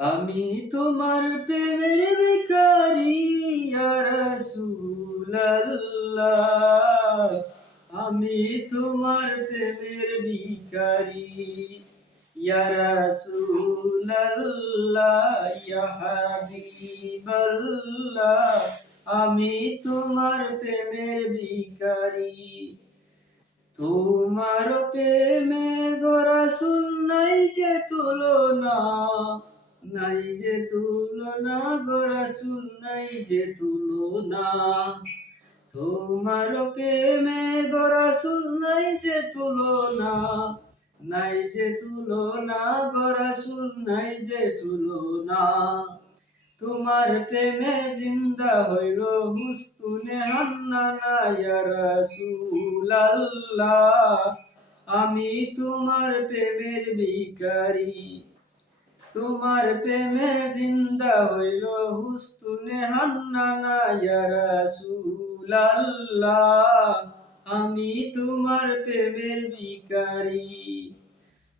আমি তোমার প্রেমের ভিখারি ইয়া রাসূলুল্লাহ, আমি তোমার প্রেমের ভিখারি ইয়া রাসূলুল্লাহ, ইয়া হাবিবাল্লাহ, আমি তোমার প্রেমের ভিখারি। তোমার প্রেমে গো রাসূল নাই যে তুলনা, নাই যে তুলনা গো রাসূল, নাই যে তুলনা। তোমার প্রেমে গো রাসূল নাই যে তুলনা, নাই যে তুলনা গো রাসূল, নাই যে তুলনা। তোমার প্রেমে জিন্দা হইল হুসনে হান্নানা ইয়া রাসূলুল্লাহ, আমি তোমার প্রেমের ভিখারি। তোমার প্রেমে জিন্দা হইল হুসনে হান্নানা ইয়া রাসূলুল্লাহ, আমি তোমার প্রেমের ভিখারি।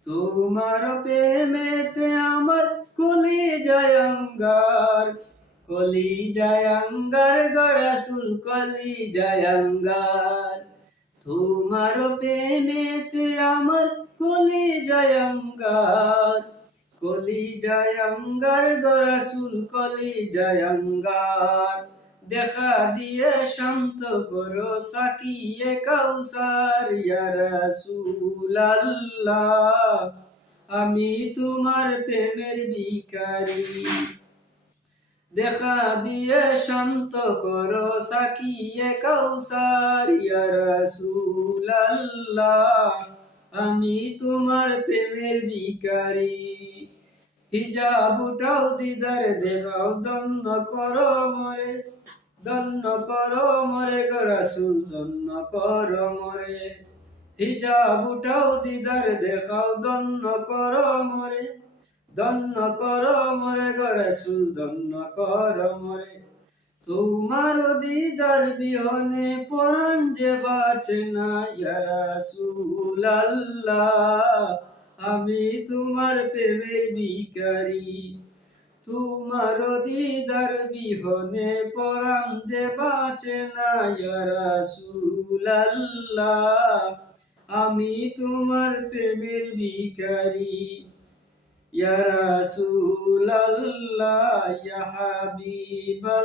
তোমার প্রেমেতে আমার কলিজায় আঙ্গার, কলিজায় আঙ্গার গো রাসূল, কলিজায় আঙ্গার। তোমার প্রেমেতে আমার কলিজায় আঙ্গার, কলিজায় আঙ্গার গো রাসূল, কলিজায় আঙ্গার। দেখা দিয়ে শান্ত করো সাকিয়ে কাউসার ইয়া রাসূলুল্লাহ, আমি তোমার প্রেমের ভিখারি। দেখা দিয়ে শান্ত করো সাকিয়ে কাউসার ইয়া রাসূলুল্লাহ, আমি তোমার প্রেমের ভিখারি। হিজাব উঠাও দিদার দেখাও, ধন্য করো মরে, ধন্য করো মরে গো রাসূল, ধন্য করো মরে। হিজাব উঠাও দিদার দেখাও, ধন্য করো মরে, ধন্য করো মরে গো রাসূল, ধন্য করো মরে। তোমার দিদার বিহনে পরাণ যে বাঁচে না ইয়া রাসূলুল্লাহ, আমি তোমার প্রেমের ভিখারি। তোমার দিদার বিহনে পরাণ যে বাঁচে না ইয়া রাসূলুল্লাহ, আমি তোমার প্রেমের ভিখারি। ইয়া রাসূলুল্লাহ, ইয়া হাবিবাল্লাহ।